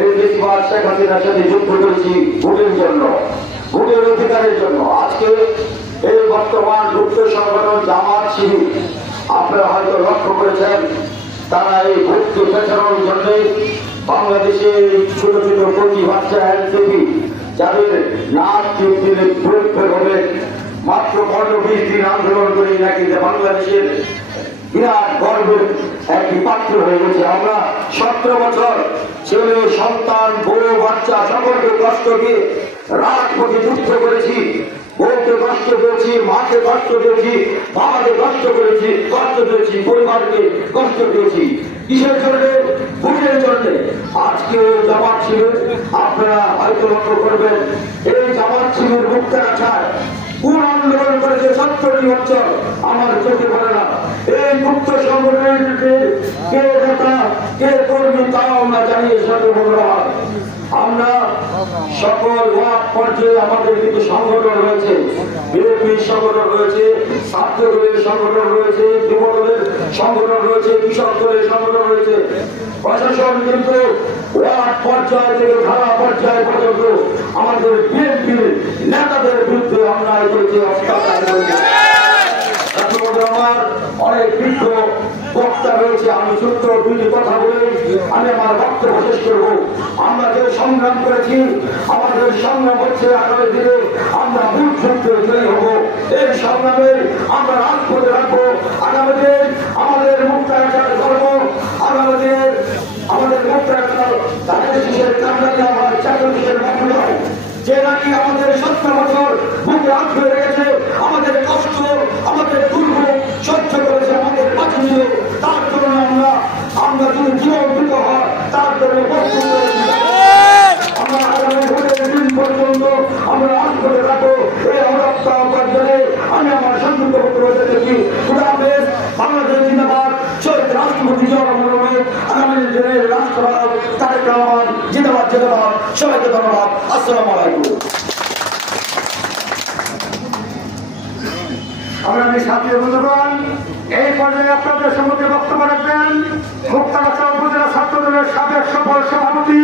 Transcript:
এই বেশিরভাগ শেখ হাসিনার সাথে যুদ্ধ করেছি ভোটের জন্য, ভোটের অধিকারের জন্য। আজকে এই বর্তমান যুদ্ধ সংগঠন জামাত শিবির আপনারা হয়তো লক্ষ্য করেছেন, তারা এই ভোটকে পেছানোর জন্য বাংলাদেশের ছোট ছোট প্রতি বাচ্চা এনসিপি যাদের নাচ দিনে প্রয়োগ হবে মাত্র 15-20 দিন আন্দোলন করে নাকি বাংলাদেশের বিরাট গর্বের একটি পাত্র হয়ে গেছে। আমরা 17 বছর ছেলে সন্তান বউ বাচ্চা সকলকে কষ্ট দিয়ে রাজপথে যুদ্ধ করেছি, বউকে কষ্ট পেয়েছি, মাকে কষ্ট পেয়েছি, বাবাকে কষ্ট করেছি, কষ্ট পেয়েছি, পরিবারকে কষ্ট পেয়েছি। কিসের জন্য? ভোটের জন্য। আজকে জামাত শিবির আপনারা হয়তো লক্ষ্য করবেন, এই জামাত শিবির মুক্ত রাখায় কোন আন্দোলন করেছে 70টি বছর আমার চোখে পড়ে না। এই মুক্ত সংগঠনের কে নেতা কে কর্মী তাও আমরা জানিয়ে সাথে ধন্যবাদ। আমরা সকল ওয়ার্ড পর্যায়ে আমাদের কিন্তু সংগঠন রয়েছে, বিএনপির সংগঠন রয়েছে, ছাত্র দলের সংগঠন রয়েছে, যুব দলের সংগঠন রয়েছে, কৃষক দলের সংগঠন রয়েছে। প্রশাসন কিন্তু ওয়ার্ড পর্যায় থেকে থানা পর্যায় পর্যন্ত আমাদের বিএনপির নেতাদের বিরুদ্ধে অন্যায় করেছে, অত্যাচার করেছে। আমার অনেক বৃদ্ধ বক্তা রয়েছে, আমি ছোট্ট দুটি কথা বলে আমি আমার বক্তব্য শেষ করবো। আমরা যে সংগ্রাম করেছি, আমাদের সংগ্রাম হচ্ছে আগামী দিনে আমরা ভোট যুদ্ধে জয়ী হবো। এই সংগ্রামে আমরা রাজপথে রাখবো। আগামী দিন আমাদের মুক্তাচার করবো, আগামী দিনের আমাদের মুক্তাচার তাদের শিশের কামড়ালি আমার চাকরির মতো হয় যে নাকি আমাদের 17 বছর বুকে হাত ধরে রেখেছে, আমাদের কষ্ট আমাদের দুর্ভোগ সহ্য করেছে, আমাদের বাঁচিয়ে তার জন্য আমরা যদি জীবন দিতে হয় তার জন্য প্রস্তুত করেছি। আমরা আগামী ভোটের দিন পর্যন্ত আমরা রাজপথে রাখবো। এই অবস্থা উপার্জনে আমি আমার সংযুক্ত বক্তব্য দেখি। খুদাহাফেজ। বাংলাদেশ জিন্দাবাদ। শহীদ রাষ্ট্রপতি জিয়াউর রহমান, আগামী দিনের রাষ্ট্রপতি তারেক রহমান জিন্দাবাদ জিন্দাবাদ। সবাইকে ধন্যবাদ। আসসালামু আলাইকুম। আমরা সাথী বন্ধুগণ, এই পর্যায়ে আপনাদের সম্মুখে বক্তব্য রাখবেন মুক্তাগাছা উপজেলা ছাত্র দলের সাবেক সফল সভাপতি